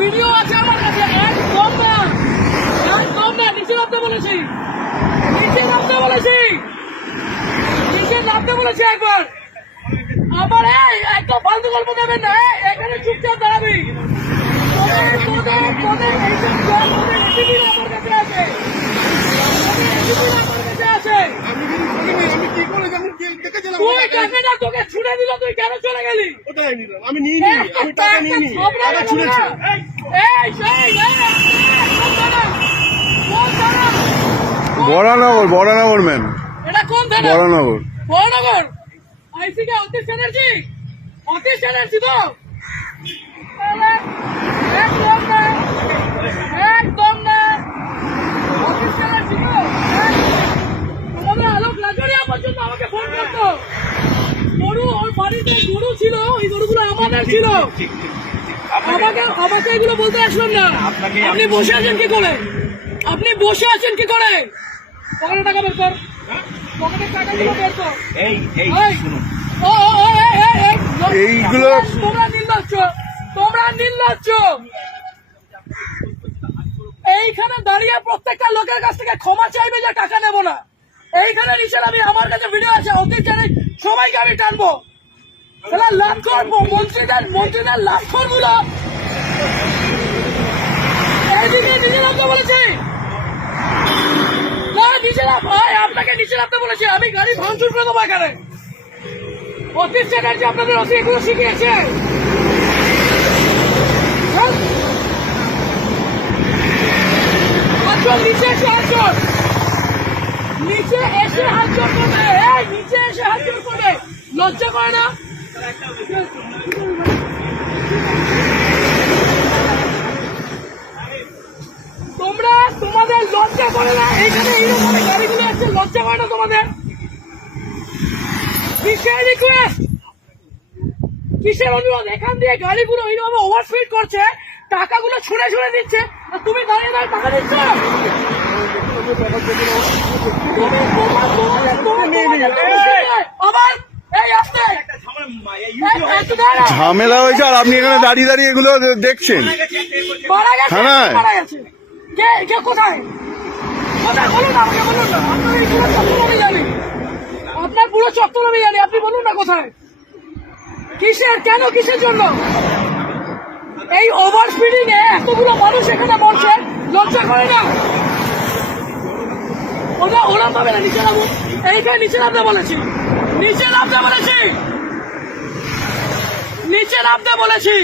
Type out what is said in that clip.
Video আছে আমার কাছে। একদম না, একদম না, নিচে নামতে বলেছি, নিচে নামতে বলেছি, নিচে নামতে বলেছি একবার। আমার একদম ফালতু গল্প দেবেন না, এখানে চুপচাপ দাঁড়াবি। তোদের এইসব আমার কাছে আছে, আমার কাছে আছে। তুই কাকে না তোকে ছুড়ে দিল, তুই কেন চলে গেলি? আমি নিয়ে আমি টাকা নিয়ে নি টাকা ছুড়েছি। বরানগর, বরানগর ম্যাম, এটা কোন থানা? বরানগর। বরানগর আইসি কে অতীশ ব্যানার্জি? অতীশ ব্যানার্জি তো একদম না, একদম না, অতীশ ব্যানার্জি তো। আমাদের আলোক লাজরিয়া পর্যন্ত আমাকে ফোন করতো। গরু, ওর বাড়িতে গরু ছিল, ওই গরুগুলো আমাদের ছিল। আমাকে এগুলো বলতে আসলাম না। আপনি বসে আছেন কি করে? আপনি বসে আছেন কি করে? পকেটে টাকা বের কর, পকেটের টাকাগুলো বের কর। এইগুলো তোমরা নির্লজ্জ, তোমরা নির্লজ্জ। এইখানে দাঁড়িয়ে প্রত্যেকটা লোকের কাছ থেকে ক্ষমা চাইবে যে টাকা নেব না। এইখানে নিচের আমি, আমার কাছে ভিডিও আছে, অতীত জানি, সবাইকে আমি টানবো। লাভ করবো মন্ত্রীদের লাভ করবো না। এইদিকে নিচে নামতে বলেছি না, নিচে নাম ভাই, আপনাকে নিচে নামতে বলেছি। আমি গাড়ি ভাঙচুর করে দেবো এখানে। অতীশ চ্যাটার্জি আপনাদের অতি এগুলো শিখিয়েছে। নিচে এসে হাত জোর, নিচে এসে হাত জোর করবে, নিচে এসে হাত জোর করবে, লজ্জা করে না? তোমরা, তোমাদের লজ্জা করে না? এইখানে এইরকম গাড়িগুলো আসছে, লজ্জা করে না তোমাদের? কিসের রিকোয়েস্ট, কিসের অনুরোধ? এখান দিয়ে গাড়িগুলো এইভাবে ওভারস্পিড করছে, টাকাগুলো ছুঁড়ে ছুঁড়ে দিচ্ছে, আর তুমি দাঁড়িয়ে দাঁড়িয়ে টাকা দিচ্ছ। আবার এই আসতে ঝামেলা হয়েছে আর আপনি এখানে দাঁড়িয়ে দাঁড়িয়ে এগুলো দেখছেন। মারা গেছে, থানায় মারা গেছে। কে কোথায়? কোথায় বলুন, আমাকে বলুন না। আপনার এই পুরো চত্বর আমি জানি, আপনার পুরো চত্বর আমি জানি, আপনি বলুন না কোথায়, কিসের, কেন, কিসের জন্য? এই ওভার স্পিডিং এ এতগুলো মানুষ এখানে মরছে, লজ্জা করে না? ওরা পাবে না। নিচে নামো, এইখানে নিচে নামতে বলেছি, নিচে নামতে বলেছি, নিচে নামতে বলেছি।